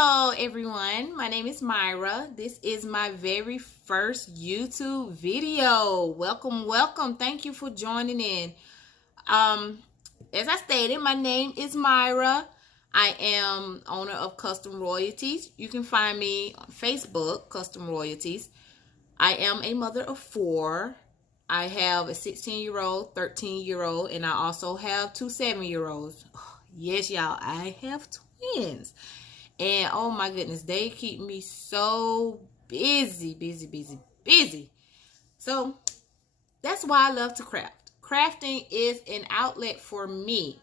Hello everyone, my name is Myra. This is my very first YouTube video. Welcome. Thank you for joining in. As I stated, my name is Myra. I am owner of Custom Royalties. You can find me on Facebook, Custom Royalties. I am a mother of 4. I have a 16-year-old, 13-year-old, and I also have 2 7-year-olds. Yes, y'all, I have twins. And oh my goodness, they keep me so busy. So that's why I love to craft. Crafting is an outlet for me.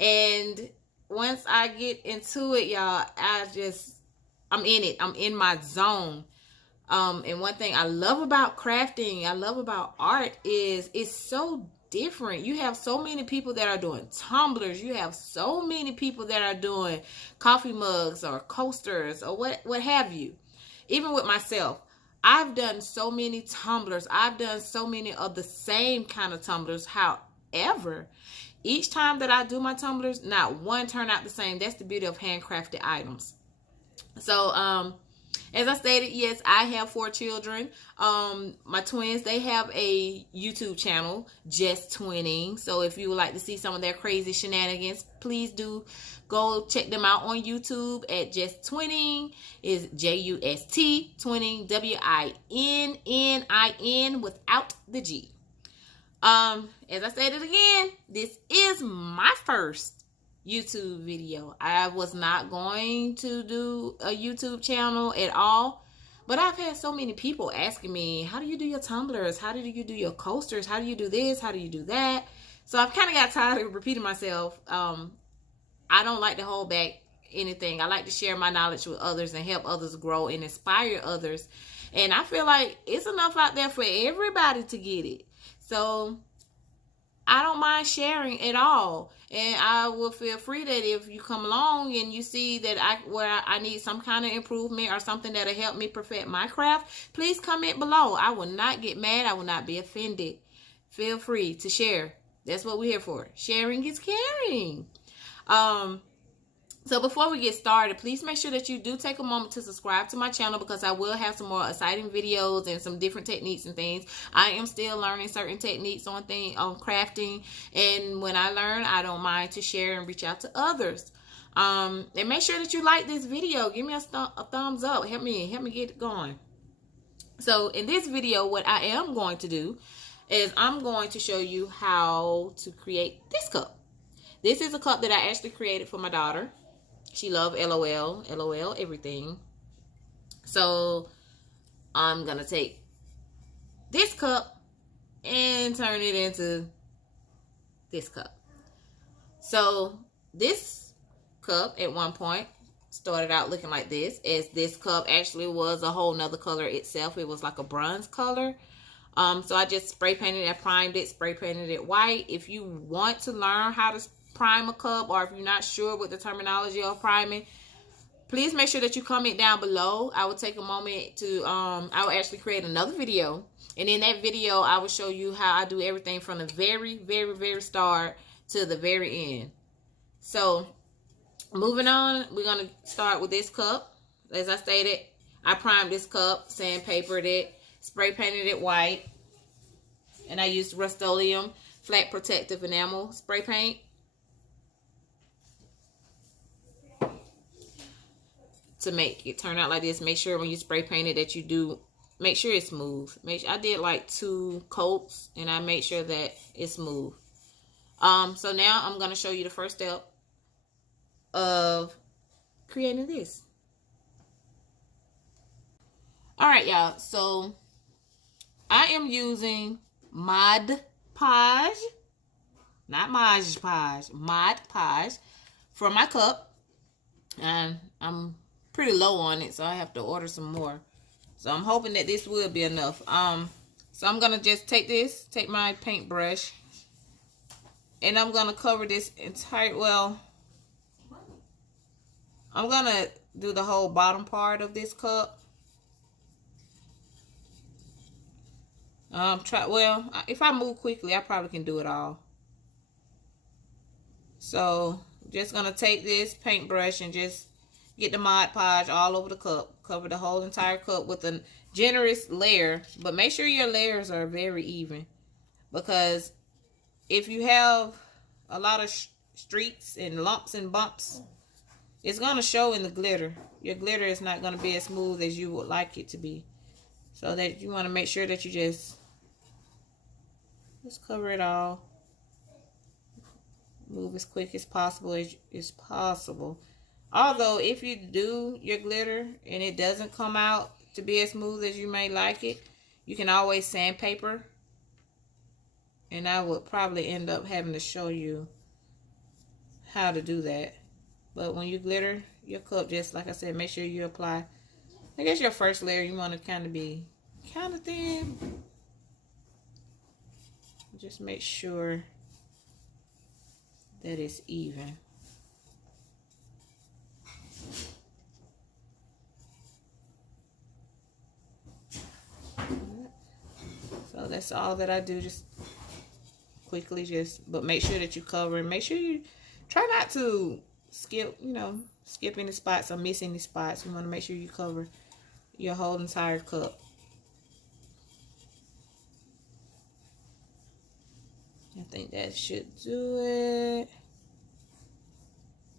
And once I get into it, y'all, I'm in it. I'm in my zone. And one thing I love about crafting, I love about art is it's so different. You have so many people that are doing tumblers. You have so many people that are doing coffee mugs or coasters or what have you. Even with myself, I've done so many tumblers. I've done so many of the same kind of tumblers. However, each time that I do my tumblers, not one turn out the same. That's the beauty of handcrafted items. So, as I stated, yes, I have 4 children. My twins, they have a YouTube channel, Just Twinning. So if you would like to see some of their crazy shenanigans, please do go check them out on YouTube at Just Twinning. Is J-U-S-T, Twinning, W-I-N-N-I-N without the G. As I stated again, this is my first YouTube video. I was not going to do a YouTube channel at all, but I've had so many people asking me, how do you do your tumblers? How do you do your coasters? How do you do this? How do you do that? So I've kind of got tired of repeating myself. I don't like to hold back anything. I like to share my knowledge with others and help others grow and inspire others. And I feel like it's enough out there for everybody to get it. So I don't mind sharing at all. And I will feel free that if you come along and you see that I need some kind of improvement or something that'll help me perfect my craft, please comment below. I will not get mad. I will not be offended. Feel free to share. That's what we're here for. Sharing is caring. So before we get started, please make sure that you do take a moment to subscribe to my channel, because I will have some more exciting videos and some different techniques and things. I am still learning certain techniques on crafting, and when I learn, I don't mind to share and reach out to others. And make sure that you like this video. Give me a thumbs up. Help me get it going. So in this video, what I am going to do is I'm going to show you how to create this cup. This is a cup that I actually created for my daughter. She loved LOL, everything. So I'm going to take this cup and turn it into this cup. So this cup at one point started out looking like this, as this cup actually was a whole nother color itself. It was like a bronze color. So I just spray painted it, primed it, spray painted it white. If you want to learn how to prime a cup, or if you're not sure with the terminology of priming, please make sure that you comment down below. I will take a moment to I will actually create another video, and in that video I will show you how I do everything from the very start to the very end. So moving on, we're going to start with this cup. As I stated, I primed this cup, sandpapered it, spray painted it white, and I used Rust-Oleum flat protective enamel spray paint. To make it turn out like this, make sure when you spray paint it that you do make sure it's smooth. I did like 2 coats, and I made sure that it's smooth. So now I'm going to show you the first step of creating this. All right, y'all. So I am using Mod Podge, not Mod Podge, Mod Podge for my cup, and I'm pretty low on it, so I have to order some more. So I'm hoping that this will be enough. So I'm gonna just take my paintbrush, and I'm gonna cover this entire, I'm gonna do the whole bottom part of this cup. If I move quickly, I probably can do it all. So I'm just gonna take this paintbrush and just Get the Mod Podge all over the cup. Cover the whole entire cup with a generous layer. But make sure your layers are very even. Because if you have a lot of streaks and lumps and bumps, it's going to show in the glitter. Your glitter is not going to be as smooth as you would like it to be. So that you want to make sure that you just cover it all. Move as quick as possible as possible. Although if you do your glitter and it doesn't come out to be as smooth as you may like it, you can always sandpaper. And I would probably end up having to show you how to do that. But when you glitter your cup, just like I said, make sure you apply. I guess your first layer you want to kind of be kind of thin. Just make sure that it's even. So that's all that I do. Just quickly, but make sure that you cover and make sure you try not to skip, skip any spots or miss any spots. You want to make sure you cover your whole entire cup. I think that should do it.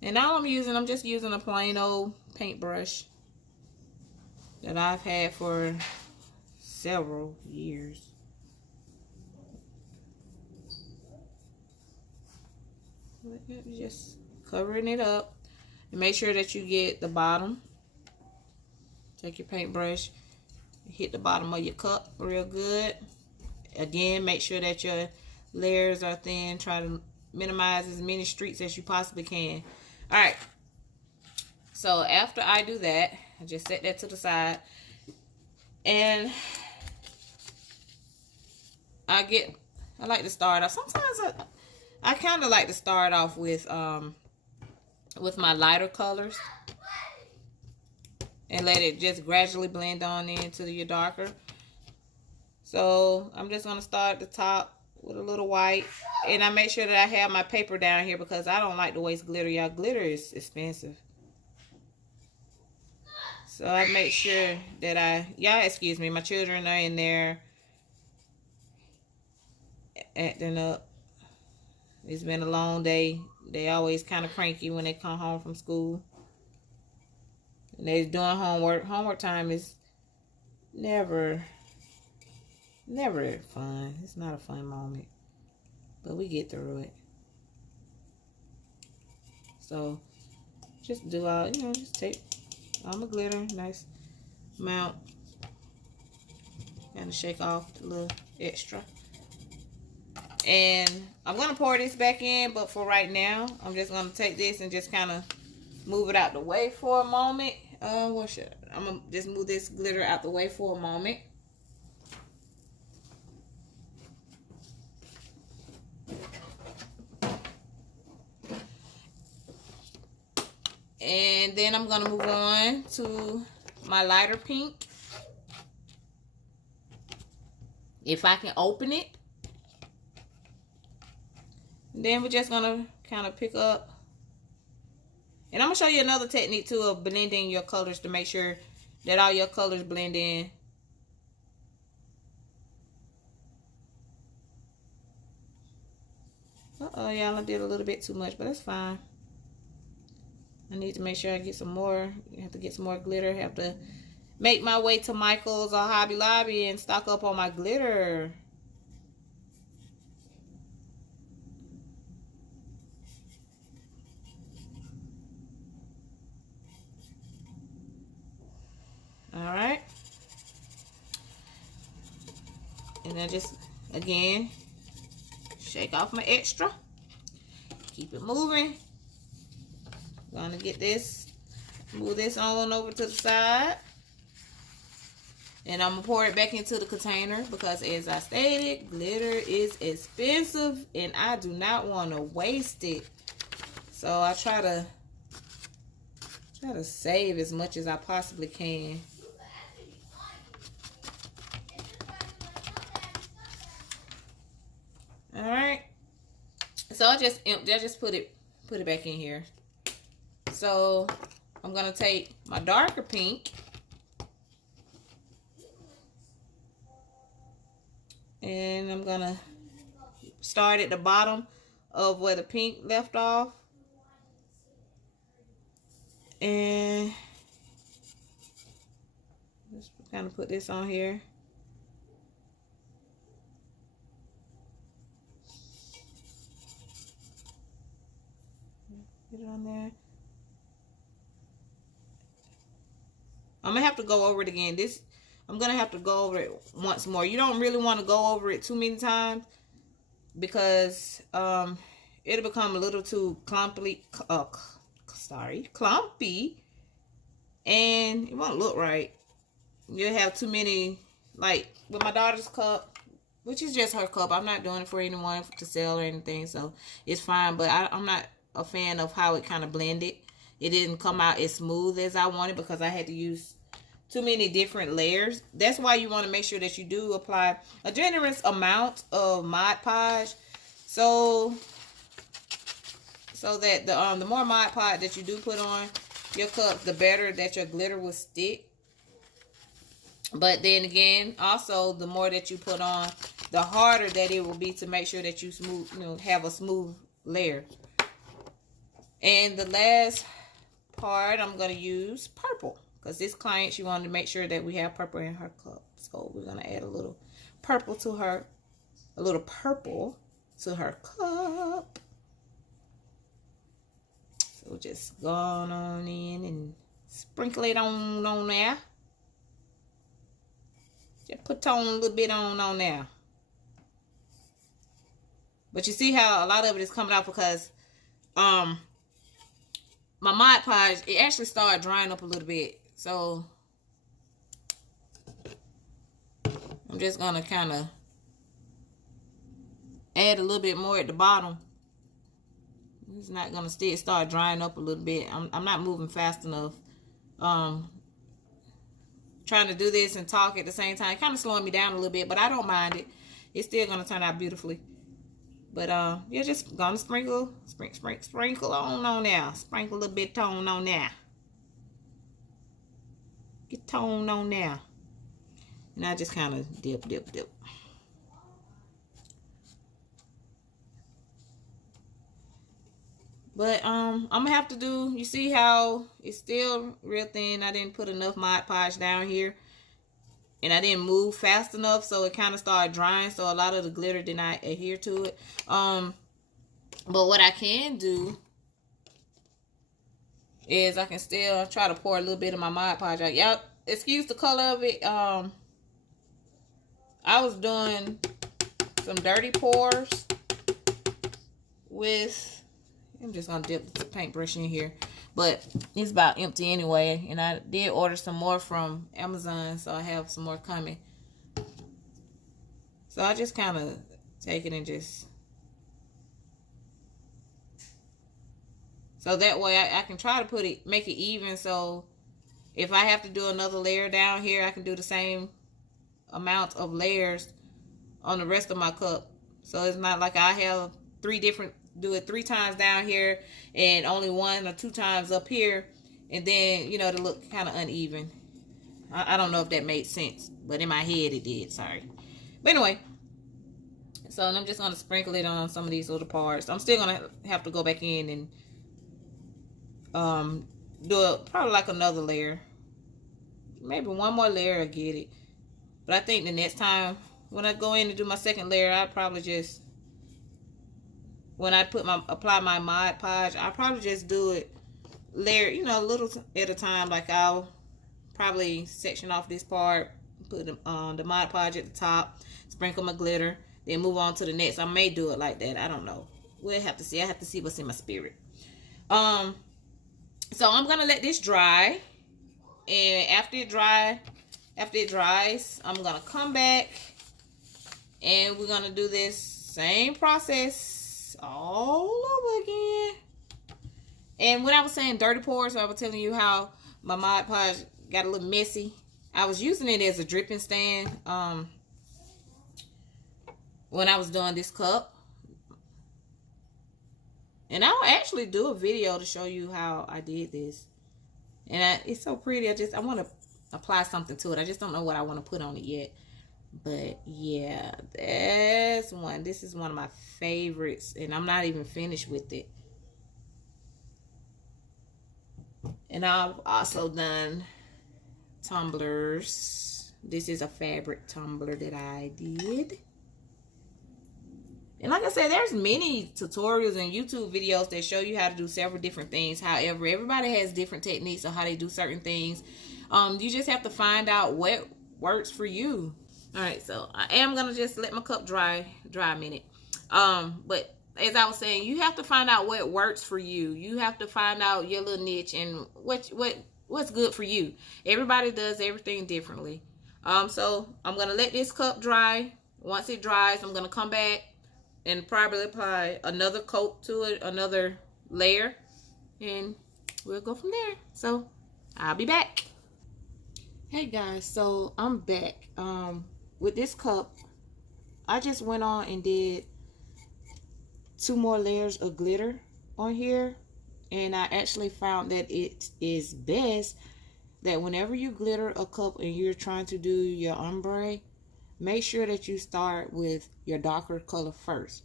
And all I'm just using a plain old paintbrush that I've had for several years. Just covering it up. And make sure that you get the bottom. Take your paintbrush, hit the bottom of your cup real good. Again, make sure that your layers are thin. Try to minimize as many streaks as you possibly can. Alright. So after I do that, I just set that to the side. And I like to start off. Sometimes I kind of like to start off with my lighter colors and let it just gradually blend on into your darker. So I'm just going to start at the top with a little white. And I make sure that I have my paper down here because I don't like to waste glitter. Y'all, glitter is expensive. So I make sure that y'all excuse me, my children are in there acting up. It's been a long day. They always kind of cranky when they come home from school. And they're doing homework. Homework time is never fun. It's not a fun moment. But we get through it. So, just do all, just take all my glitter. Nice amount. Kind of shake off a little extra. And I'm going to pour this back in, but for right now, I'm just going to take this and just kind of move it out the way for a moment. I'm going to just move this glitter out the way for a moment. And then I'm going to move on to my lighter pink. If I can open it. Then we're just going to kind of pick up. And I'm going to show you another technique too of blending your colors to make sure that all your colors blend in. Uh-oh, y'all, I did a little bit too much, but that's fine. I need to make sure I get some more. I have to get some more glitter. I have to make my way to Michael's or Hobby Lobby and stock up on my glitter. Alright. And I just, again, shake off my extra. Keep it moving. Gonna get this, move this on over to the side. And I'm gonna pour it back into the container because, as I stated, glitter is expensive and I do not want to waste it. So I try to save as much as I possibly can. All right. So I just put it back in here. So I'm going to take my darker pink. And I'm going to start at the bottom of where the pink left off. And just kind of put this on here. Get it on there. I'm going to have to go over it again. I'm going to have to go over it once more. You don't really want to go over it too many times because it'll become a little too clumpy, and it won't look right. You'll have too many, like with my daughter's cup, which is just her cup. I'm not doing it for anyone to sell or anything, so it's fine. But I'm not a fan of how it kind of blended. It didn't come out as smooth as I wanted because I had to use too many different layers. That's why you want to make sure that you do apply a generous amount of Mod Podge, so that the more Mod Podge that you do put on your cup, the better that your glitter will stick. But then again, also the more that you put on, the harder that it will be to make sure that you have a smooth layer. And the last part, I'm going to use purple because this client, she wanted to make sure that we have purple in her cup. So we're going to add a little purple to her cup. So just go on in and sprinkle it on there. Just put on a little bit on there. But you see how a lot of it is coming out because my Mod Podge, it actually started drying up a little bit. So I'm just going to kind of add a little bit more at the bottom. It's not going to still start drying up a little bit. I'm not moving fast enough. Trying to do this and talk at the same time, kind of slowing me down a little bit, but I don't mind it. It's still going to turn out beautifully. But you're just going to sprinkle on there. Sprinkle a little bit tone on there. Get tone on there. And I just kind of dip. But I'm gonna have to do, you see how it's still real thin. I didn't put enough Mod Podge down here. And I didn't move fast enough, so it kind of started drying. So a lot of the glitter did not adhere to it. But what I can do is I can still try to pour a little bit of my Mod Podge out. Y'all, excuse the color of it. I was doing some dirty pours with, I'm just going to dip the paintbrush in here. But it's about empty anyway. And I did order some more from Amazon, so I have some more coming. So I just kind of take it and just... So that way I can try to make it even. So if I have to do another layer down here, I can do the same amount of layers on the rest of my cup. So it's not like I have do it 3 times down here and only 1 or 2 times up here, and then to look kind of uneven. I don't know if that made sense, but in my head it did. Sorry. But anyway, so I'm just gonna sprinkle it on some of these little parts. I'm still gonna have to go back in and do probably like another layer, maybe 1 more layer to get it. But I think the next time when I go in to do my second layer, I probably just, when I apply my Mod Podge, I'll probably just do it layer, a little at a time. Like I'll probably section off this part, put the Mod Podge at the top, sprinkle my glitter, then move on to the next. I may do it like that. I don't know. We'll have to see. I have to see what's in my spirit. So I'm gonna let this dry, and after it dries, I'm gonna come back and we're gonna do this same process all over again. And when I was saying dirty pours, I was telling you how my Mod Podge got a little messy. I was using it as a dripping stand when I was doing this cup. And I'll actually do a video to show you how I did this. And it's so pretty. I want to apply something to it. I just don't know what I want to put on it yet. But yeah, that's one. This is one of my favorites, and I'm not even finished with it. And I've also done tumblers. This is a fabric tumbler that I did. And like I said, there's many tutorials and YouTube videos that show you how to do several different things. However, everybody has different techniques on how they do certain things. You just have to find out what works for you. All right, so I am gonna just let my cup dry a minute. But as I was saying, you have to find out what works for you. You have to find out your little niche and what's good for you. Everybody does everything differently. So I'm gonna let this cup dry. Once it dries, I'm gonna come back and probably apply another coat to it, another layer, and we'll go from there. So I'll be back. Hey guys, so I'm back. With this cup, I just went on and did 2 more layers of glitter on here, and I actually found that it is best that whenever you glitter a cup and you're trying to do your ombre, make sure that you start with your darker color first,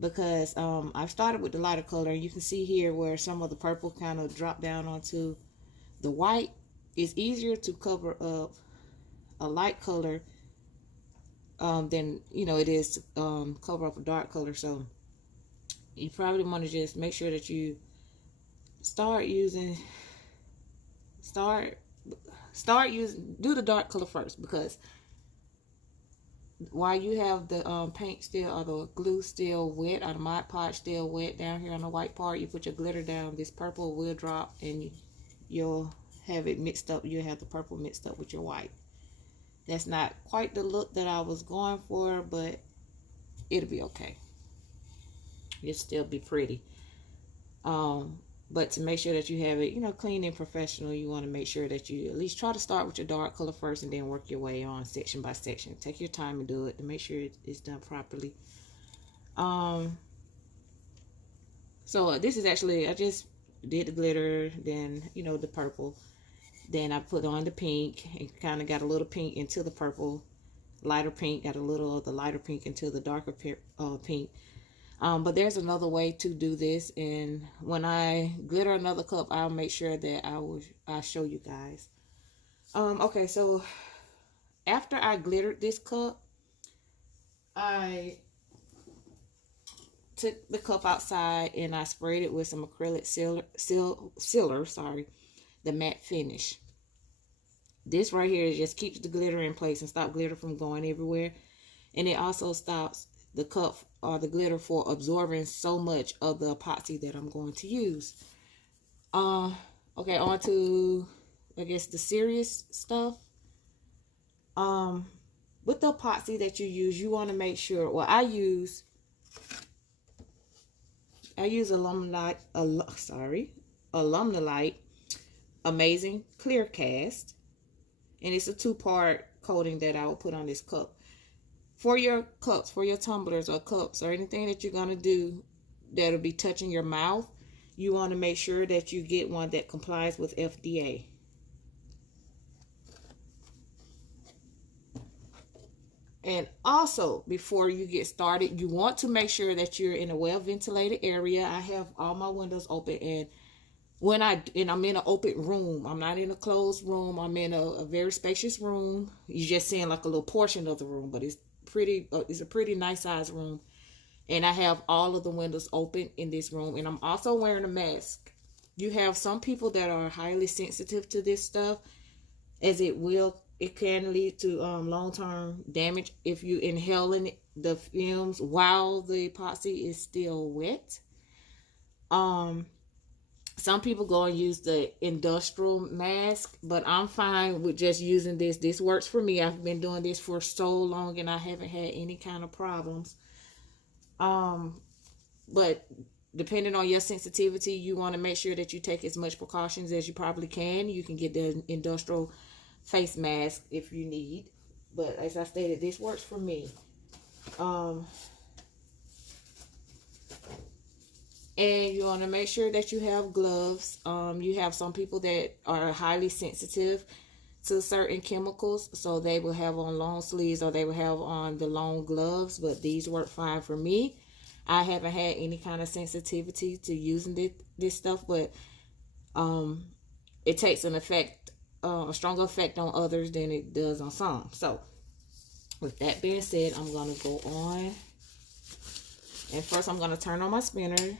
because I've started with the lighter color, and you can see here where some of the purple kind of dropped down onto the white. It's easier to cover up a light color than it is to cover up a dark color. So you probably want to just make sure that you do the dark color first, because while you have the paint still, or the glue still wet, or the Mod Podge still wet down here on the white part, you put your glitter down, this purple will drop, and you'll have it mixed up. You'll have the purple mixed up with your white. That's not quite the look that I was going for, but it'll be okay. It'll still be pretty. But to make sure that you have it, clean and professional, you want to make sure that you at least try to start with your dark color first and then work your way on section by section. Take your time and do it to make sure it's done properly. So this is actually, I just did the glitter, then, the purple. Then I put on the pink and kind of got a little pink into the purple, lighter pink, got a little of the lighter pink into the darker pink. But there's another way to do this, and when I glitter another cup, I'll make sure that I'll show you guys. Okay, so after I glittered this cup, I took the cup outside and I sprayed it with some acrylic sealer, the matte finish. This right here just keeps the glitter in place and stop glitter from going everywhere, and it also stops the cup or the glitter for absorbing so much of the epoxy that I'm going to use. Okay, on to, I guess, the serious stuff. With the epoxy that you use, you want to make sure, well, I use Alumnolite Amazing Clear Cast, and it's a 2-part coating that I will put on this cup. For your cups, for your tumblers or cups or anything that you're going to do that'll be touching your mouth, you want to make sure that you get one that complies with FDA. And also, before you get started, you want to make sure that you're in a well-ventilated area. I have all my windows open, and I'm in an open room. I'm not in a closed room. I'm in a very spacious room. You're just seeing like a little portion of the room, but it's a pretty nice size room. And I have all of the windows open in this room, and I'm also wearing a mask. You have some people that are highly sensitive to this stuff, as it can lead to long-term damage if you inhaling the fumes while the epoxy is still wet. Some people go and use the industrial mask, but I'm fine with just using this. This works for me. I've been doing this for so long and I haven't had any kind of problems. But depending on your sensitivity, you want to make sure that you take as much precautions as you probably can. You can get the industrial face mask if you need. But as I stated, this works for me. And you want to make sure that you have gloves. You have some people that are highly sensitive to certain chemicals, so they will have on long sleeves or they will have on the long gloves, but these work fine for me. I haven't had any kind of sensitivity to using this stuff, but it takes a stronger effect on others than it does on some. So with that being said, I'm going to go on, and first I'm going to turn on my spinner.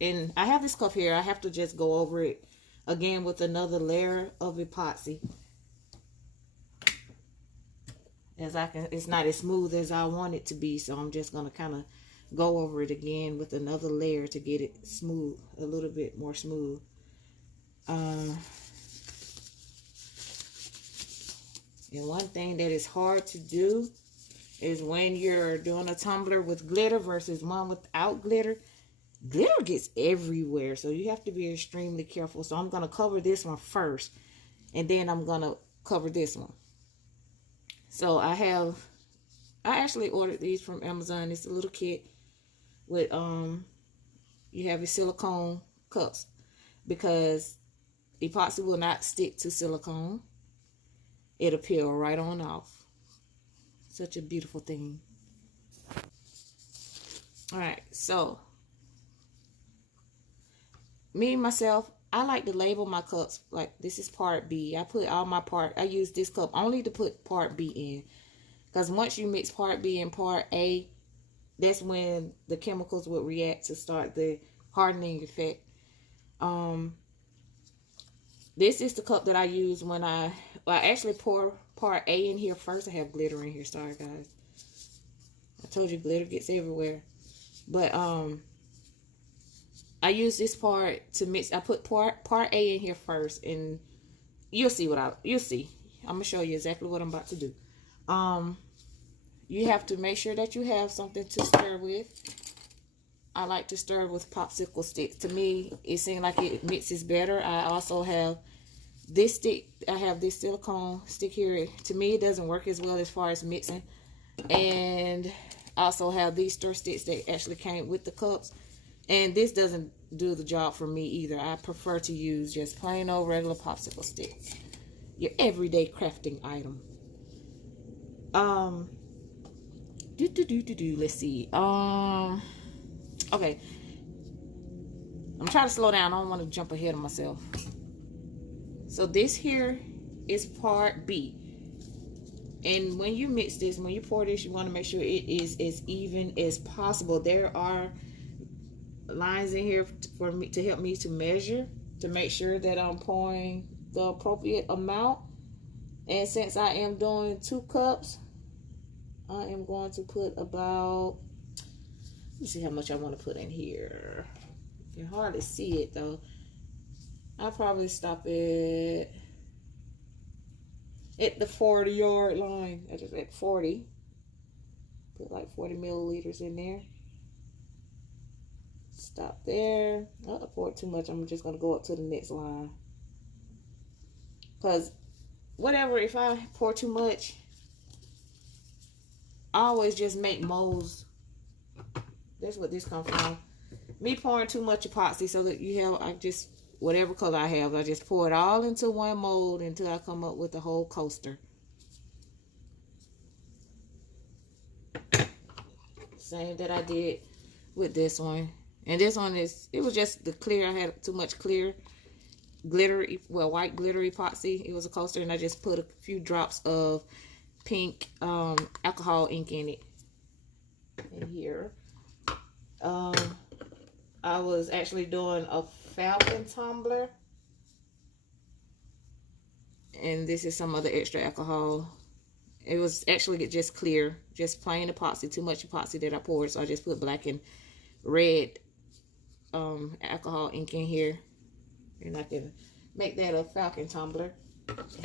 And I have this cup here. I have to just go over it again with another layer of epoxy. It's not as smooth as I want it to be, so I'm just gonna kind of go over it again with another layer to get it smooth, a little bit more smooth. And one thing that is hard to do is when you're doing a tumbler with glitter versus one without glitter. Glitter gets everywhere, so you have to be extremely careful. So I'm going to cover this one first, and then I'm going to cover this one. So I actually ordered these from Amazon. It's a little kit with, you have your silicone cups, because epoxy will not stick to silicone. It'll peel right on off. Such a beautiful thing. All right, so me, myself, I like to label my cups like this is part B. I use this cup only to put part B in. Because once you mix part B and part A, that's when the chemicals will react to start the hardening effect. This is the cup that I use when I actually pour part A in here first. I have glitter in here. Sorry, guys. I told you glitter gets everywhere. But, I use this part to mix. I put part A in here first, and you'll see you'll see. I'm gonna show you exactly what I'm about to do. You have to make sure that you have something to stir with. I like to stir with popsicle sticks. To me, it seems like it mixes better. I also have this stick. I have this silicone stick here. To me, it doesn't work as well as far as mixing. And I also have these stir sticks that actually came with the cups. And this doesn't do the job for me either. I prefer to use just plain old regular popsicle sticks. Your everyday crafting item. Let's see. Okay. I'm trying to slow down. I don't want to jump ahead of myself. So this here is part B. And when you mix this, when you pour this, you want to make sure it is as even as possible. There are lines in here for me to help me to measure, to make sure that I'm pouring the appropriate amount. And since I am doing 2 cups, I am going to put about, let me see how much I want to put in here. You can hardly see it though. I'll probably stop it at the 40-yard line. I just at 40. Put like 40 milliliters in there. Stop there. I poured too much. I'm just going to go up to the next line. Because whatever, if I pour too much, I always just make molds. That's what this comes from. Me pouring too much epoxy so that you have, whatever color I have, I just pour it all into one mold until I come up with a whole coaster. Same that I did with this one. And this one it was just the clear. I had too much clear glitter, white glitter epoxy. It was a coaster, and I just put a few drops of pink alcohol ink in it. In here. I was actually doing a Falcon tumbler. And this is some other extra alcohol. It was actually just clear, just plain epoxy, too much epoxy that I poured. So I just put black and red alcohol ink in here, and I can make that a Falcon tumbler.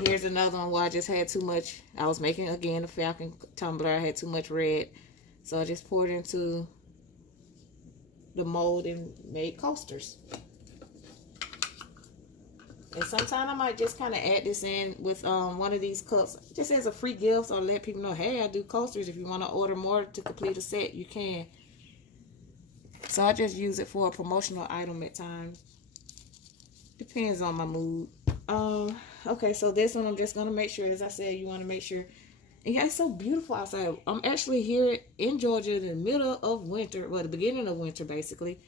Here's another one where I just had too much. I was making again a Falcon tumbler. I had too much red, so I just poured into the mold and made coasters. And sometimes I might just kind of add this in with one of these cups just as a free gift, or let people know, hey, I do coasters. If you want to order more to complete a set, you can. So I just use it for a promotional item at times. Depends on my mood. Okay, so this one I'm just gonna make sure, as I said, you want to make sure. And yeah, it's so beautiful outside. I'm actually here in Georgia in the middle of winter, well, the beginning of winter basically.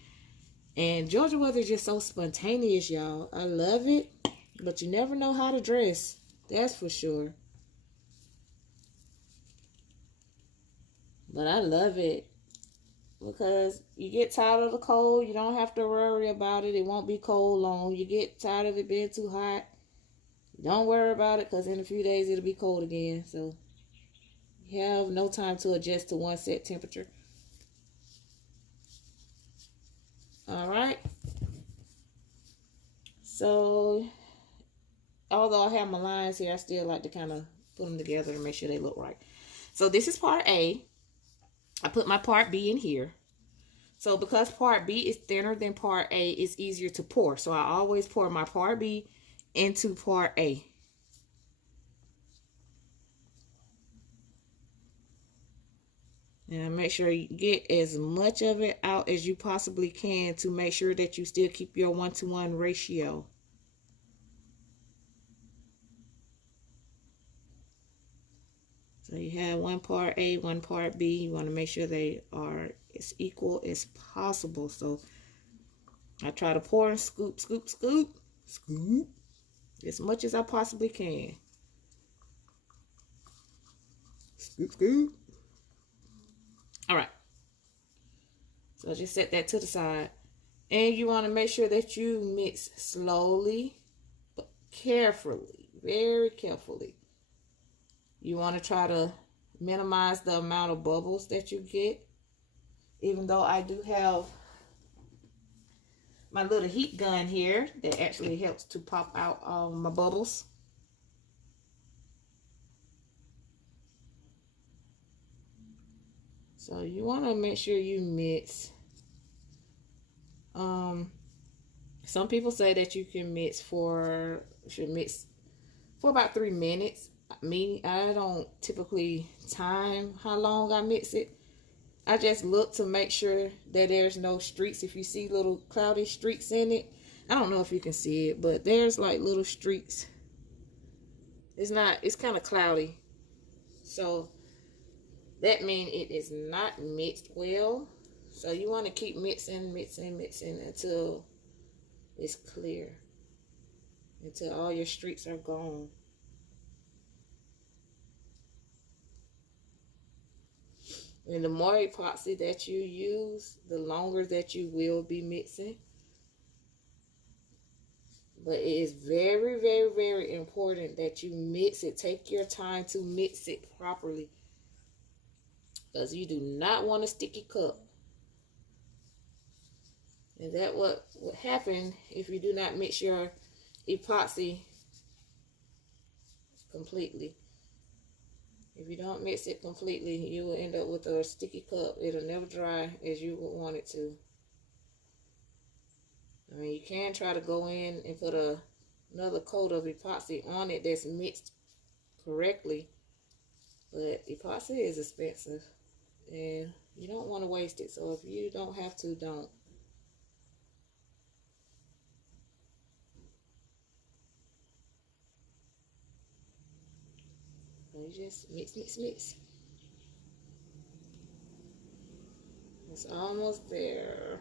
And Georgia weather is just so spontaneous, y'all. I love it, but you never know how to dress. That's for sure. But I love it because you get tired of the cold. You don't have to worry about it. It won't be cold long. You get tired of it being too hot. Don't worry about it because in a few days it'll be cold again. So you have no time to adjust to one set temperature. All right. So although I have my lines here, I still like to kind of put them together and make sure they look right. So this is part A. I put my part B in here. So because part B is thinner than part A, it's easier to pour. So I always pour my part B into part A. And make sure you get as much of it out as you possibly can to make sure that you still keep your 1-to-1 ratio. So you have one part A, one part B. You want to make sure they are as equal as possible. So I try to pour and scoop, scoop, scoop, scoop as much as I possibly can. Scoop, scoop. All right. So just set that to the side. And you want to make sure that you mix slowly, but carefully, very carefully. You want to try to minimize the amount of bubbles that you get. Even though I do have my little heat gun here that actually helps to pop out all my bubbles. So you want to make sure you mix. Some people say that you can should mix for about 3 minutes. Me, I don't typically time how long I mix it. I just look to make sure that there's no streaks. If you see little cloudy streaks in it, I don't know if you can see it, but there's like little streaks. It's kind of cloudy. So that means it is not mixed well. So you want to keep mixing, mixing, mixing until it's clear. Until all your streaks are gone. And the more epoxy that you use, the longer that you will be mixing. But it is very, very, very important that you mix it. Take your time to mix it properly. Because you do not want a sticky cup. And that what would happen if you do not mix your epoxy completely. If you don't mix it completely, you will end up with a sticky cup. It'll never dry as you would want it to. I mean, you can try to go in and put another coat of epoxy on it that's mixed correctly. But epoxy is expensive. And you don't want to waste it. So if you don't have to, don't. You just mix, mix, mix. It's almost there.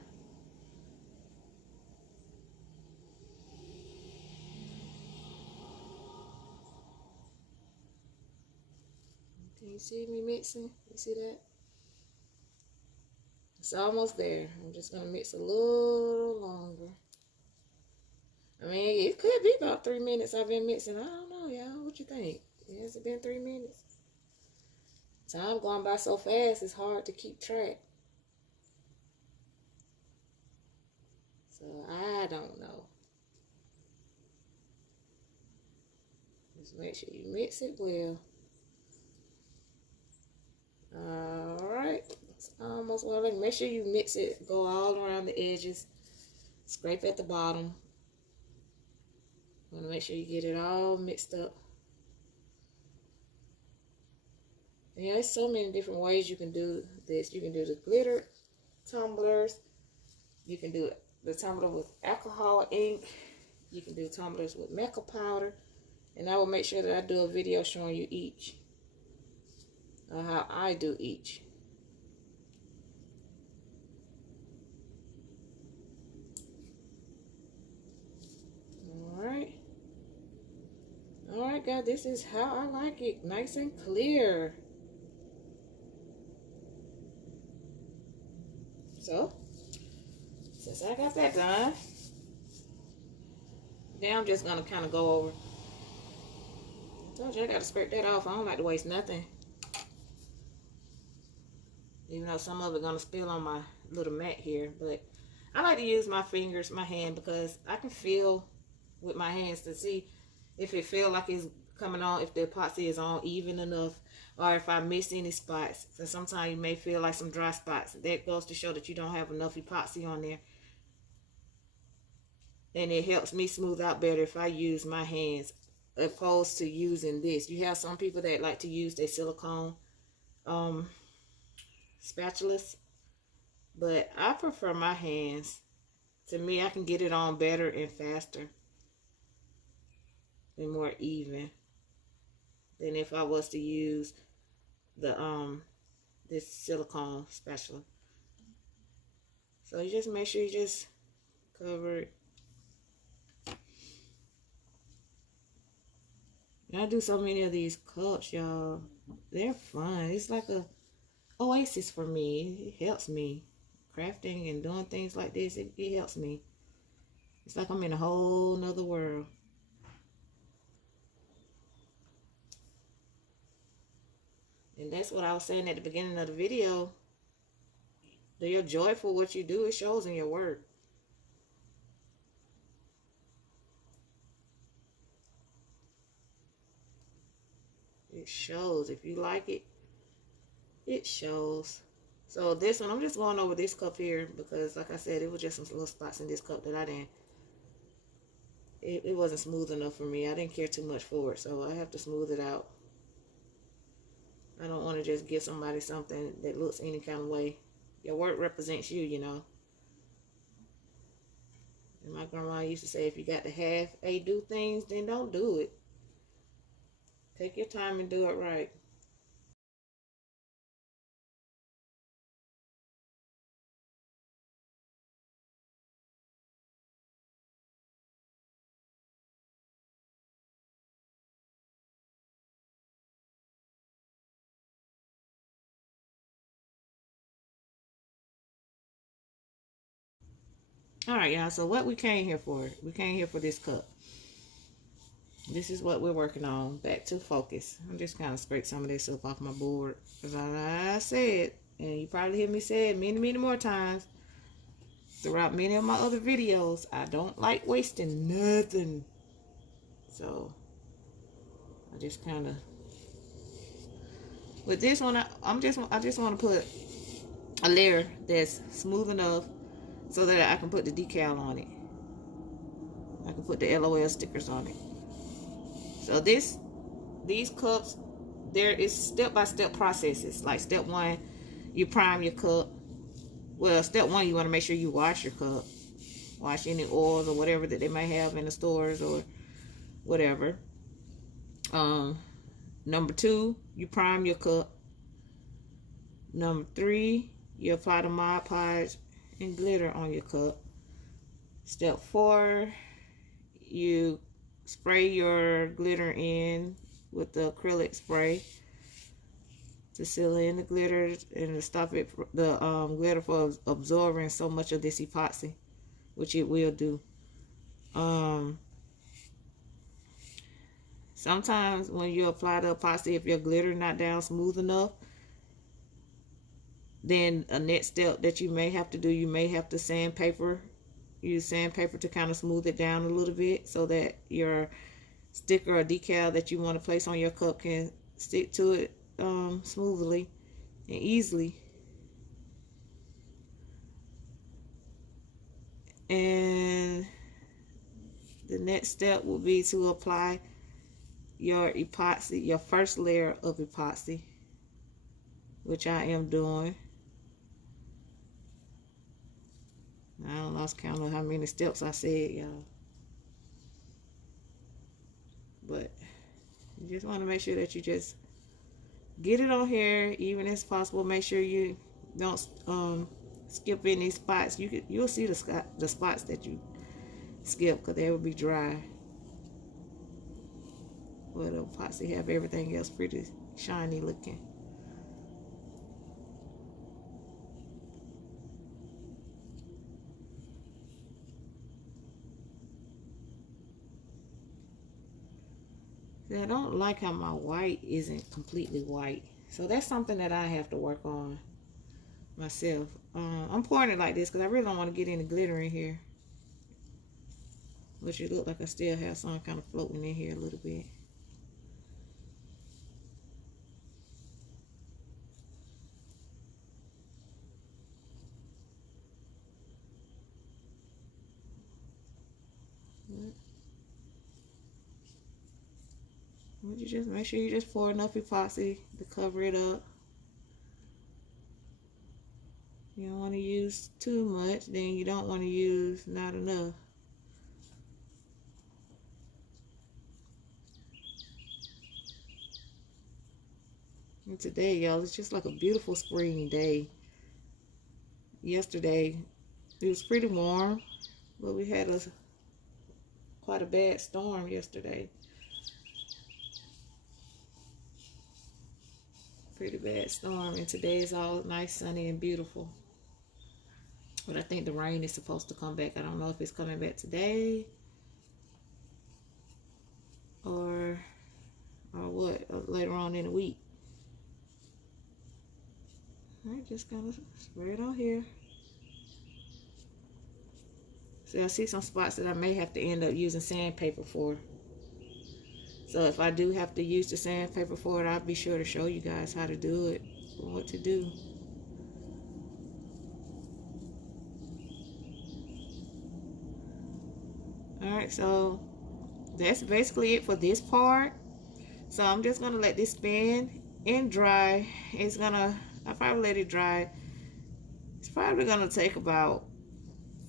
Can you see me mixing? You see that? It's almost there. I'm just going to mix a little longer. I mean, it could be about 3 minutes I've been mixing. I don't know, y'all. What you think? Has it been 3 minutes? Time going by so fast, it's hard to keep track. So, I don't know. Just make sure you mix it well. Alright. It's almost well. Make sure you mix it. Go all around the edges. Scrape at the bottom. You want to make sure you get it all mixed up. Yeah, there's so many different ways you can do this. You can do the glitter tumblers. You can do the tumbler with alcohol ink. You can do tumblers with mica powder. And I will make sure that I do a video showing you each. How I do each. Alright. Alright, guys. This is how I like it. Nice and clear. So, since I got that done, now I'm just going to kind of go over. I told you I got to scrape that off. I don't like to waste nothing. Even though some of it going to spill on my little mat here. But I like to use my fingers, my hand, because I can feel with my hands to see if it feel like it's coming on, if the epoxy is on even enough, or if I miss any spots. So sometimes you may feel like some dry spots. That goes to show that you don't have enough epoxy on there. And it helps me smooth out better if I use my hands opposed to using this. You have some people that like to use their silicone spatulas, but I prefer my hands. To me, I can get it on better and faster and more even than if I was to use the this silicone spatula. So you just make sure you just cover it. And I do so many of these cups, y'all. They're fun. It's like a oasis for me. It helps me. Crafting and doing things like this, it helps me. It's like I'm in a whole nother world. And that's what I was saying at the beginning of the video. That you're joyful what you do, it shows in your work. It shows. If you like it, it shows. So this one, I'm just going over this cup here because, like I said, it was just some little spots in this cup that I didn't. It wasn't smooth enough for me. I didn't care too much for it, so I have to smooth it out. I don't want to just give somebody something that looks any kind of way. Your work represents you, you know. And my grandma used to say, if you got to half-a do things, then don't do it. Take your time and do it right. Alright, y'all. So what we came here for? We came here for this cup. This is what we're working on. Back to focus. I'm just kind of scrape some of this up off my board. Because like I said, and you probably hear me say it many, many more times throughout many of my other videos, I don't like wasting nothing. So I just kind of, with this one, I just want to put a layer that's smooth enough so that I can put the decal on it. I can put the LOL stickers on it. So these cups, there is step-by-step processes. Like step 1, you prime your cup. Well, step 1, you want to make sure you wash your cup. Wash any oils or whatever that they may have in the stores or whatever. Number 2, you prime your cup. Number 3, you apply the Mod Podge and glitter on your cup. Step 4, you spray your glitter in with the acrylic spray to seal in the glitter and to stop it, the glitter from absorbing so much of this epoxy, which it will do. Sometimes when you apply the epoxy, if your glitter not down smooth enough, then a next step that you may have to do, you may have to sandpaper. Use sandpaper to kind of smooth it down a little bit so that your sticker or decal that you want to place on your cup can stick to it smoothly and easily. And the next step will be to apply your epoxy, your first layer of epoxy, which I am doing. I don't lost count of how many steps I said, y'all. But you just want to make sure that you just get it on here even as possible. Make sure you don't skip any spots. You'll see the spots that you skip because they will be dry. But the epoxy have everything else pretty shiny looking. See, I don't like how my white isn't completely white. So that's something that I have to work on myself. I'm pouring it like this because I really don't want to get any glitter in here. Which it look like I still have some kind of floating in here a little bit. But you just make sure you just pour enough epoxy to cover it up. You don't want to use too much, then you don't want to use not enough. And today, y'all, it's just like a beautiful spring day. Yesterday, it was pretty warm, but we had quite a bad storm yesterday. Pretty bad storm, and today is all nice, sunny, and beautiful. But I think the rain is supposed to come back. I don't know if it's coming back today or what, later on in the week. Alright, just kind of spray it on here. See, I see some spots that I may have to end up using sandpaper for. So if I do have to use the sandpaper for it, I'll be sure to show you guys how to do it and what to do. Alright, so that's basically it for this part. So I'm just going to let this spin and dry. I'll probably let it dry. It's probably going to take about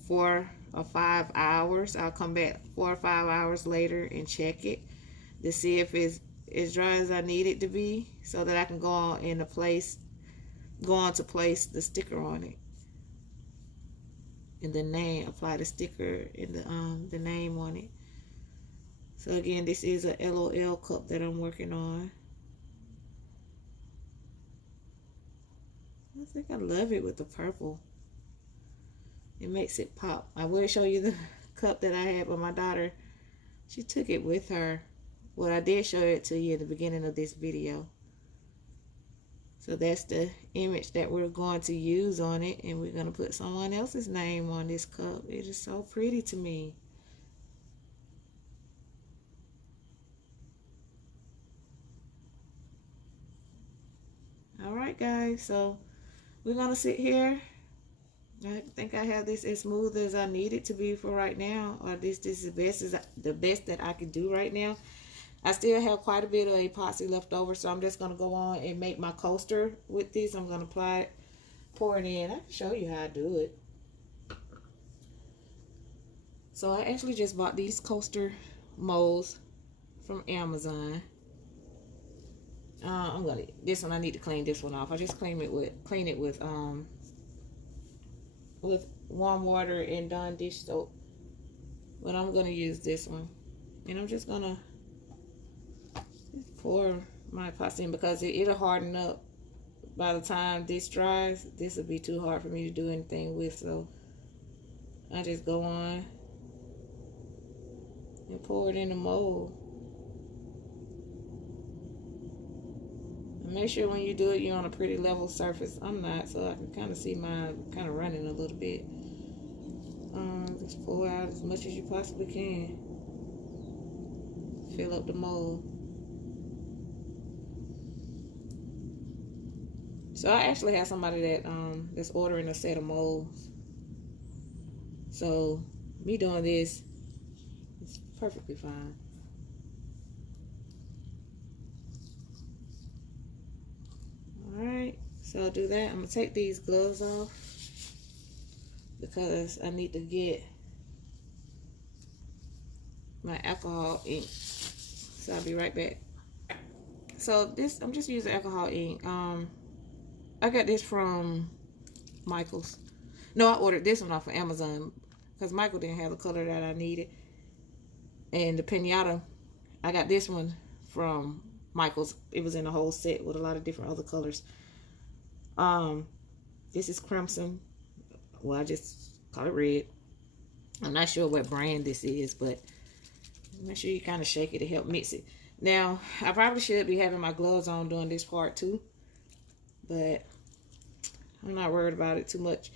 4 or 5 hours. I'll come back 4 or 5 hours later and check it to see if it's as dry as I need it to be, so that I can go on to place the sticker on it, and the name, apply the sticker and the name on it. So again, this is a LOL cup that I'm working on. I think I love it with the purple. It makes it pop. I will show you the cup that I had, but my daughter, she took it with her. Well, I did show it to you at the beginning of this video. So that's the image that we're going to use on it, and we're going to put someone else's name on this cup. It is so pretty to me. Alright guys, so we're going to sit here. I think I have this as smooth as I need it to be for right now, or this is the best that I can do right now. I still have quite a bit of epoxy left over, so I'm just going to go on and make my coaster with this. I'm going to apply it, pour it in. I can show you how I do it. So I actually just bought these coaster molds from Amazon. This one I need to clean this one off. I just clean it with warm water and Dawn dish soap. But I'm gonna use this one, and I'm just gonna pour my epoxy in because it'll harden up by the time this dries. This will be too hard for me to do anything with, so I just go on and pour it in the mold. And make sure when you do it, you're on a pretty level surface. I'm not, so I can kind of see mine kind of running a little bit. Just pour out as much as you possibly can. Fill up the mold. So I actually have somebody that's ordering a set of molds. So me doing this is perfectly fine. Alright, so I'll do that. I'm going to take these gloves off because I need to get my alcohol ink. So I'll be right back. So this, I'm just using alcohol ink. I got this from Michael's. No, I ordered this one off of Amazon because Michael didn't have the color that I needed. And the pinata, I got this one from Michael's. It was in a whole set with a lot of different other colors. This is crimson. Well, I just call it red. I'm not sure what brand this is, but make sure you kind of shake it to help mix it. Now, I probably should be having my gloves on doing this part too, but I'm not worried about it too much.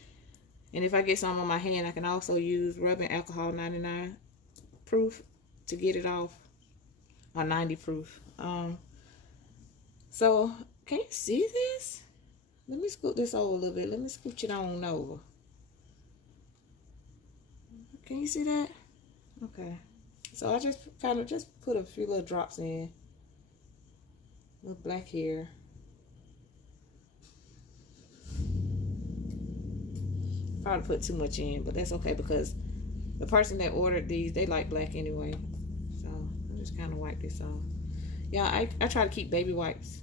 And if I get some on my hand, I can also use rubbing alcohol 99 proof to get it off, or 90 proof. So can you see this? Let me scoot this over a little bit. Let me scooch it on over. Can you see that? Okay. So I just kind of just put a few little drops in. Little black here. Probably put too much in, but that's okay because the person that ordered these, they like black anyway. So I just kind of wipe this off. Yeah, I try to keep baby wipes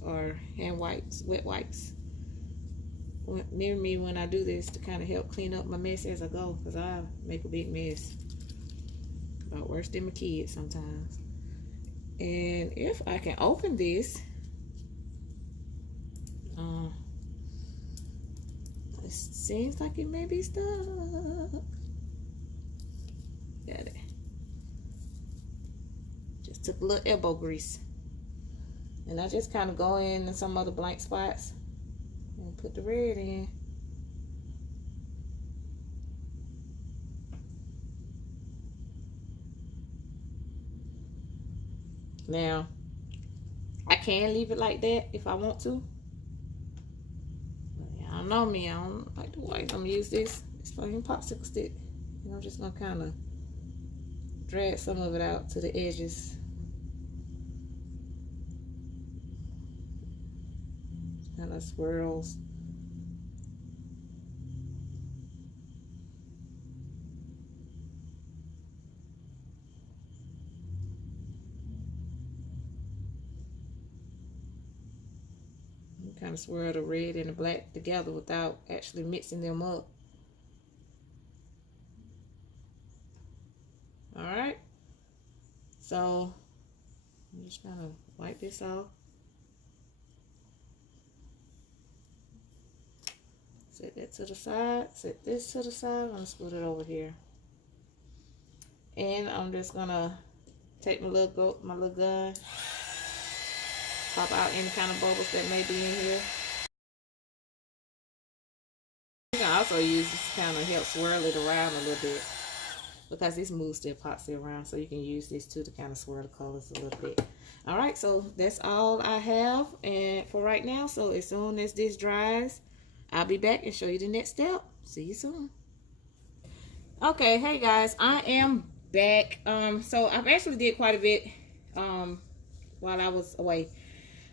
or hand wipes, wet wipes near me when I do this to kind of help clean up my mess as I go, because I make a big mess. About worse than my kids sometimes. And if I can open this, it seems like it may be stuck. Got it. Just took a little elbow grease. And I just kind of go in some other blank spots and put the red in. Now, I can leave it like that if I want to. But y'all know me, I don't like to wipe. I'm gonna use this fucking popsicle stick. And I'm just gonna kind of drag some of it out to the edges. Kind of swirls. Kind of swirl the red and the black together without actually mixing them up. Alright. So, I'm just going to wipe this off. Set that to the side. Set this to the side. I'm going to split it over here. And I'm just going to take my little gun. Pop out any kind of bubbles that may be in here. You can also use this to kind of help swirl it around a little bit, because this moves the epoxy around, so you can use this too to kind of swirl the colors a little bit. All right, so that's all I have and for right now. So as soon as this dries, I'll be back and show you the next step. See you soon. Okay, hey guys, I am back. So I've actually did quite a bit while I was away.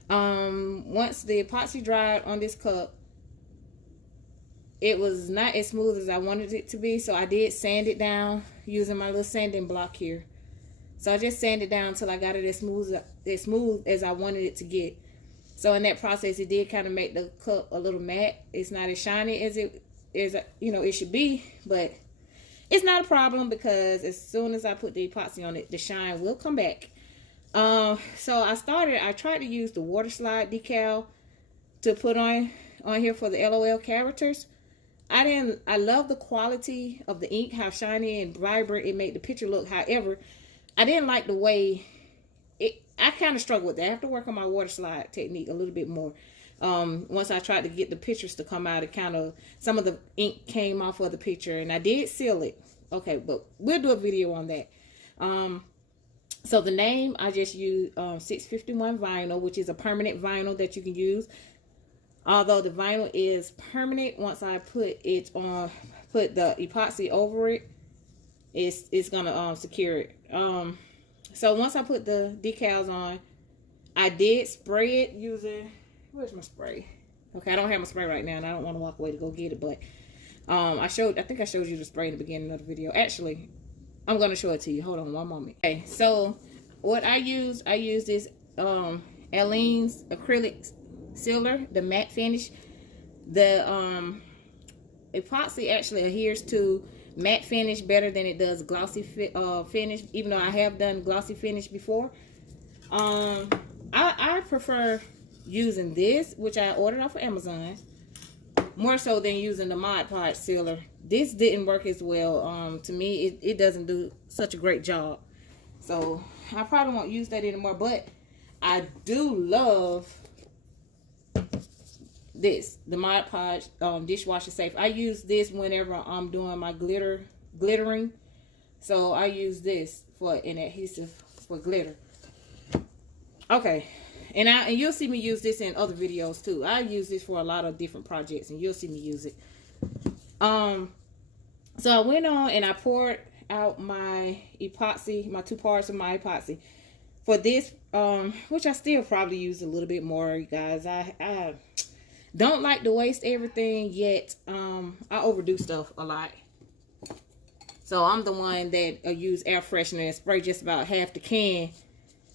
Once the epoxy dried on this cup, it was not as smooth as I wanted it to be, so I did sand it down using my little sanding block here. So I just sanded it down until I got it as smooth as I wanted it to get. So in that process, it did kind of make the cup a little matte. It's not as shiny as it should be, but it's not a problem because as soon as I put the epoxy on it, the shine will come back. So I tried to use the water slide decal to put on here for the LOL characters. I love the quality of the ink, how shiny and vibrant it made the picture look. However, I didn't like the way I kind of struggled with that. I have to work on my water slide technique a little bit more. Once I tried to get the pictures to come out, some of the ink came off of the picture, and I did seal it. Okay, but we'll do a video on that. So the name, I just used 651 vinyl, which is a permanent vinyl that you can use. Although the vinyl is permanent, once I put the epoxy over it, it's gonna secure it. So once I put the decals on, I did spray it using, where's my spray? Okay, I don't have my spray right now, and I don't want to walk away to go get it, but I think I showed you the spray in the beginning of the video. Actually, I'm going to show it to you. Hold on one moment. Okay, so what I use this Aleene's acrylic sealer, the matte finish. The epoxy actually adheres to matte finish better than it does glossy finish, even though I have done glossy finish before. I prefer using this, which I ordered off of Amazon, more so than using the Mod Podge sealer. This didn't work as well. To me, it doesn't do such a great job. So I probably won't use that anymore, but I do love this, the Mod Podge dishwasher safe. I use this whenever I'm doing my glittering. So I use this for an adhesive for glitter. Okay. And you'll see me use this in other videos too. I use this for a lot of different projects, and you'll see me use it. So I went on and I poured out my epoxy, my 2 parts of my epoxy. For this, which I still probably use a little bit more, you guys. I don't like to waste everything, yet I overdo stuff a lot. So I'm the one that use air freshener and spray just about half the can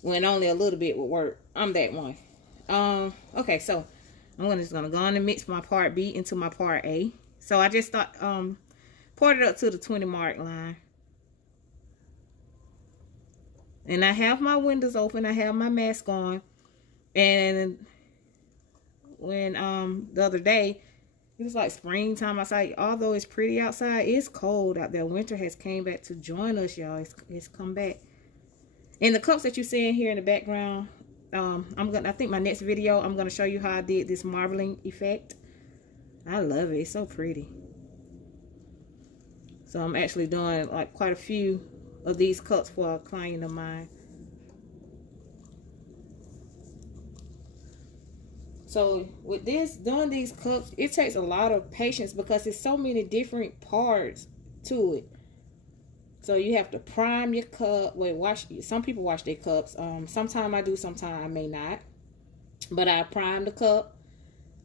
when only a little bit would work. I'm that one. Okay, so I'm just gonna go on and mix my part B into my part A. So I just poured it up to the 20 mark line. And I have my windows open, I have my mask on. And when the other day, it was like springtime outside. Although it's pretty outside, it's cold out there. Winter has came back to join us, y'all. It's come back. And the cups that you see in here in the background, I think my next video, I'm gonna show you how I did this marbling effect. I love it. It's so pretty. So I'm actually doing like quite a few of these cups for a client of mine. So with this, doing these cups, it takes a lot of patience because there's so many different parts to it. So you have to prime your cup. Some people wash their cups. Sometimes I do, sometimes I may not. But I prime the cup.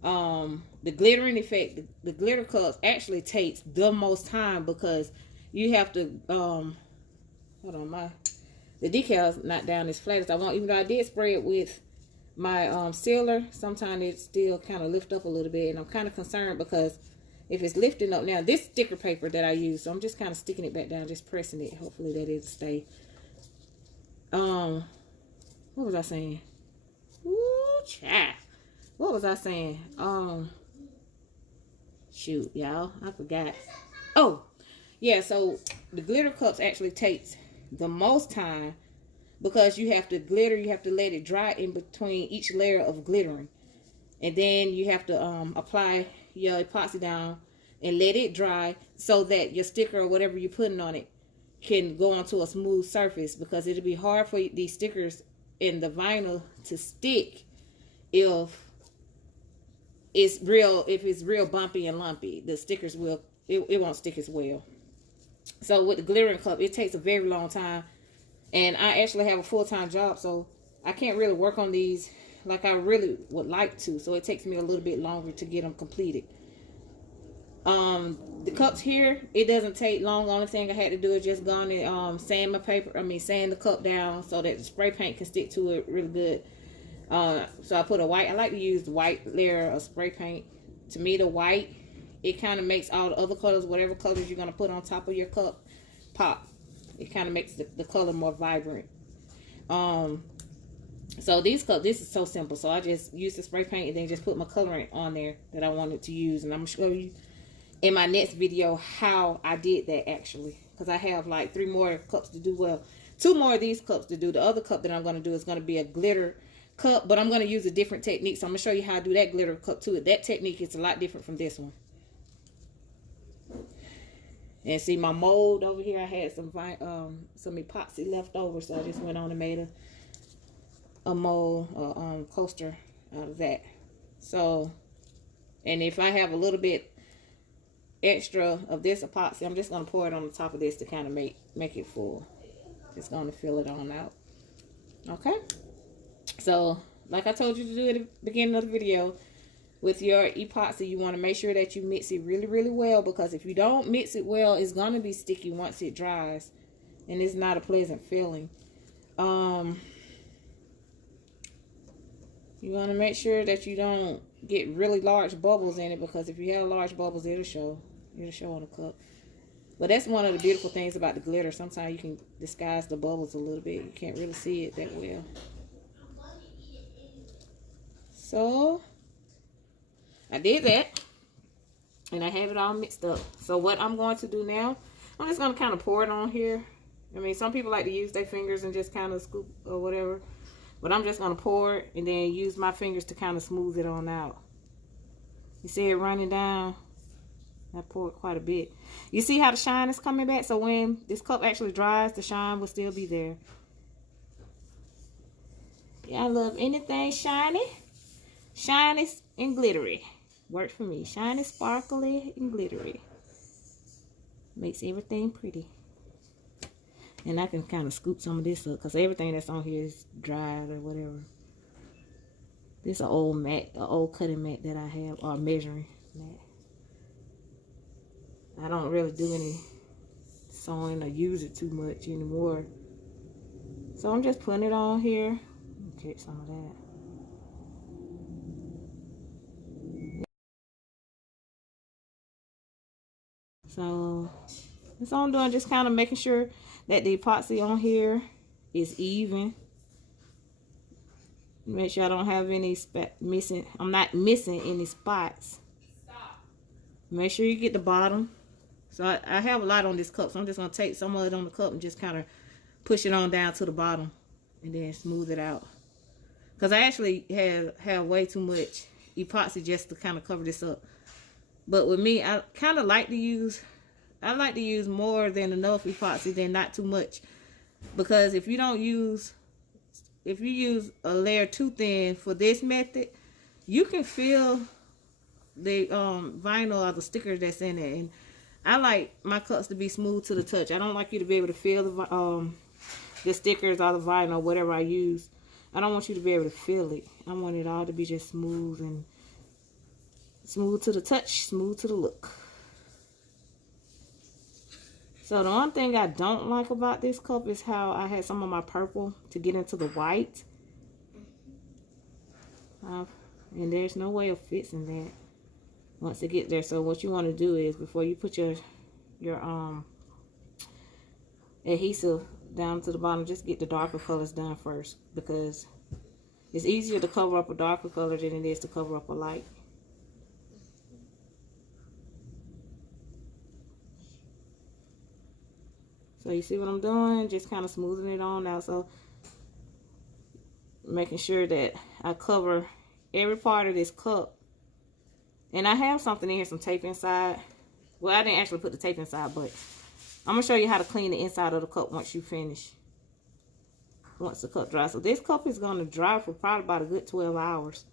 The glittering effect, the glitter cups actually takes the most time because you have to, hold on, the decal's not down as flat as I want. Even though I did spray it with my sealer, sometimes it still kind of lift up a little bit. And I'm kind of concerned because if it's lifting up now, this sticker paper that I use, so I'm just kind of sticking it back down, just pressing it. Hopefully that it'll stay. What was I saying? Ooh, child. What was I saying? Shoot, y'all, I forgot. Oh, yeah, so the glitter cups actually takes the most time because you have to glitter, you have to let it dry in between each layer of glittering. And then you have to apply your epoxy down and let it dry so that your sticker or whatever you're putting on it can go onto a smooth surface, because it'll be hard for these stickers and the vinyl to stick if it's real bumpy and lumpy. The stickers it won't stick as well. So with the glittering cup, it takes a very long time, and I actually have a full-time job, so I can't really work on these like I really would like to. So it takes me a little bit longer to get them completed. The cups here, it doesn't take long. Only thing I had to do is just go on and sand the cup down so that the spray paint can stick to it really good. So I put I like to use the white layer of spray paint. To me, the white, it kind of makes all the other colors, whatever colors you're going to put on top of your cup, pop. It kind of makes the color more vibrant. So these cups, this is so simple. So I just use the spray paint and then just put my coloring on there that I wanted to use. And I'm going to show you in my next video how I did that actually. Because I have like 3 more cups to do. Well, 2 more of these cups to do. The other cup that I'm going to do is going to be a glitter cup, but I'm going to use a different technique. So I'm going to show you how I do that glitter cup too. That technique is a lot different from this one. And see my mold over here, I had some epoxy left over, so I just went on and made a mold coaster out of that. So, and if I have a little bit extra of this epoxy, I'm just going to pour it on the top of this to kind of make it full. Just going to fill it on out. Okay. So, like I told you to do at the beginning of the video, with your epoxy, you want to make sure that you mix it really, really well, because if you don't mix it well, it's going to be sticky once it dries, and it's not a pleasant feeling. You want to make sure that you don't get really large bubbles in it, because if you have large bubbles, it'll show on the cup. But that's one of the beautiful things about the glitter. Sometimes you can disguise the bubbles a little bit. You can't really see it that well. So I did that, and I have it all mixed up. So what I'm going to do now, I'm just going to kind of pour it on here. I mean, some people like to use their fingers and just kind of scoop or whatever, but I'm just going to pour it and then use my fingers to kind of smooth it on out. You see it running down? I poured quite a bit. You see how the shine is coming back? So when this cup actually dries, the shine will still be there. Yeah, I love anything shiny. Shiny and glittery. Works for me. Shiny, sparkly, and glittery. Makes everything pretty. And I can kind of scoop some of this up, because everything that's on here is dried or whatever. This is an old mat, an old cutting mat that I have, or measuring mat. I don't really do any sewing or use it too much anymore. So I'm just putting it on here. Catch some of that. So that's all I'm doing, just kind of making sure that the epoxy on here is even. Make sure I don't have any missing. I'm not missing any spots. Make sure you get the bottom. So I have a lot on this cup, so I'm just going to take some of it on the cup and just kind of push it on down to the bottom and then smooth it out. Because I actually have way too much epoxy just to kind of cover this up. But with me, I kind of like to use, more than enough epoxy than not too much. Because if you use a layer too thin for this method, you can feel the vinyl or the sticker that's in it. And I like my cups to be smooth to the touch. I don't like you to be able to feel the stickers or the vinyl, whatever I use. I don't want you to be able to feel it. I want it all to be just smooth, and smooth to the touch, smooth to the look. So the one thing I don't like about this cup is how I had some of my purple to get into the white. And there's no way of fixing that once it gets there. So what you want to do is, before you put your adhesive down to the bottom, just get the darker colors done first, because it's easier to cover up a darker color than it is to cover up a light. So you see what I'm doing? Just kind of smoothing it on now. So making sure that I cover every part of this cup. And I have something in here, some tape inside. Well, I didn't actually put the tape inside, but I'm going to show you how to clean the inside of the cup once you finish. Once the cup dries. So this cup is going to dry for probably about a good 12 hours.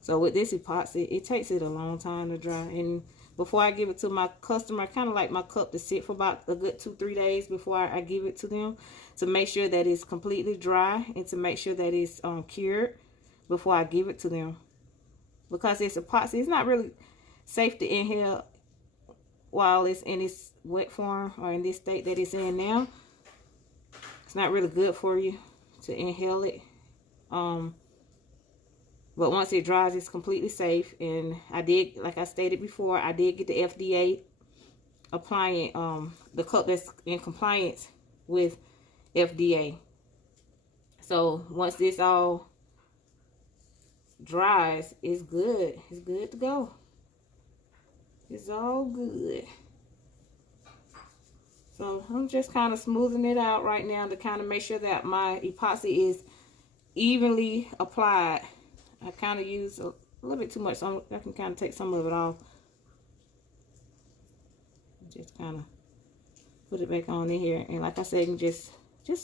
So with this epoxy, it takes it a long time to dry. And before I give it to my customer, I kind of like my cup to sit for about a good 2-3 days before I give it to them, to make sure that it's completely dry and to make sure that it's cured before I give it to them. Because it's epoxy, it's not really safe to inhale while it's in its wet form or in this state that it's in now. It's not really good for you to inhale it. But once it dries, it's completely safe. And I did, like I stated before, I did get the FDA applying the cup that's in compliance with FDA. So once this all dries, it's good. It's good to go. It's all good. So I'm just kind of smoothing it out right now to kind of make sure that my epoxy is evenly applied. I kind of use a little bit too much, so I can kind of take some of it off. Just kind of put it back on in here. And like I said, you just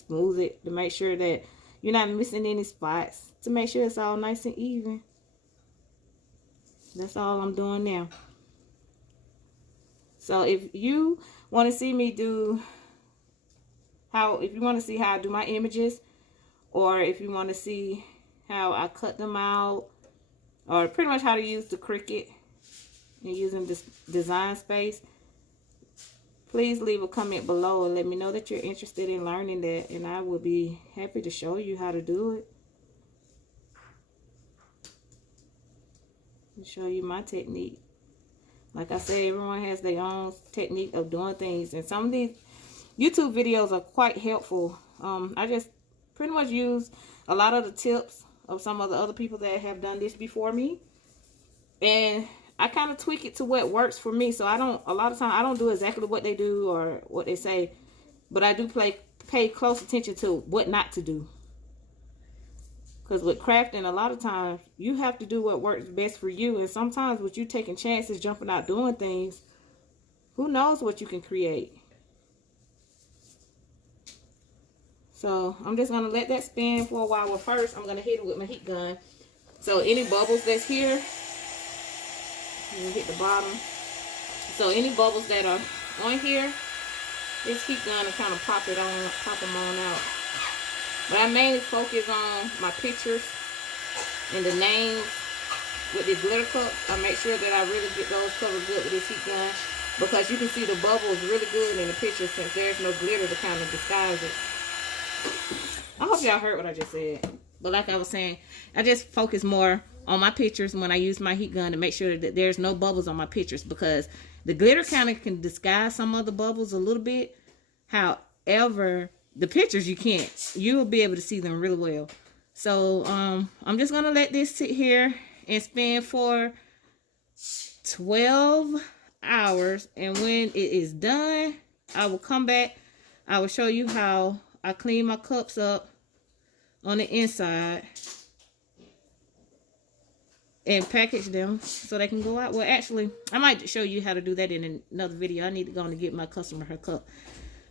smooth it to make sure that you're not missing any spots, to make sure it's all nice and even. That's all I'm doing now. So if you want to see me do if you want to see how I do my images, or if you want to see how I cut them out, or pretty much how to use the Cricut and using this design space, please leave a comment below and let me know that you're interested in learning that, and I will be happy to show you how to do it. And show you my technique. Like I said, everyone has their own technique of doing things, and some of these YouTube videos are quite helpful. I just pretty much use a lot of the tips of some of the other people that have done this before me, and I kind of tweak it to what works for me. So a lot of times I don't do exactly what they do or what they say, but I do pay close attention to what not to do. Because with crafting, a lot of times you have to do what works best for you, and sometimes with you taking chances, jumping out, doing things, who knows what you can create. So I'm just going to let that spin for a while. Well, first I'm going to hit it with my heat gun. So any bubbles that's here, you hit the bottom. So any bubbles that are on here, this heat gun will kind of pop them on out. But I mainly focus on my pictures and the names with the glitter cup. I make sure that I really get those covered good with this heat gun, because you can see the bubbles really good in the picture since there's no glitter to kind of disguise it. I hope y'all heard what I just said. But like I was saying, I just focus more on my pictures when I use my heat gun to make sure that there's no bubbles on my pictures, because the glitter kind of can disguise some of the bubbles a little bit. However, the pictures you can't. You'll be able to see them really well. So I'm just gonna let this sit here and spin for 12 hours, and when it is done, I will come back. I will show you how I clean my cups up on the inside and package them so they can go out. Well, actually, I might show you how to do that in another video. I need to go and get my customer her cup.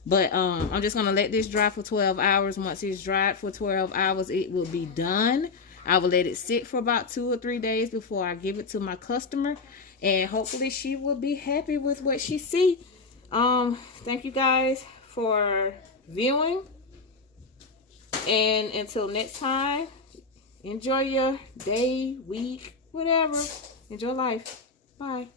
But I'm just going to let this dry for 12 hours. Once it's dried for 12 hours, it will be done. I will let it sit for about 2 or 3 days before I give it to my customer. And hopefully she will be happy with what she sees. Thank you guys for viewing. And until next time, enjoy your day, week, whatever. Enjoy life. Bye.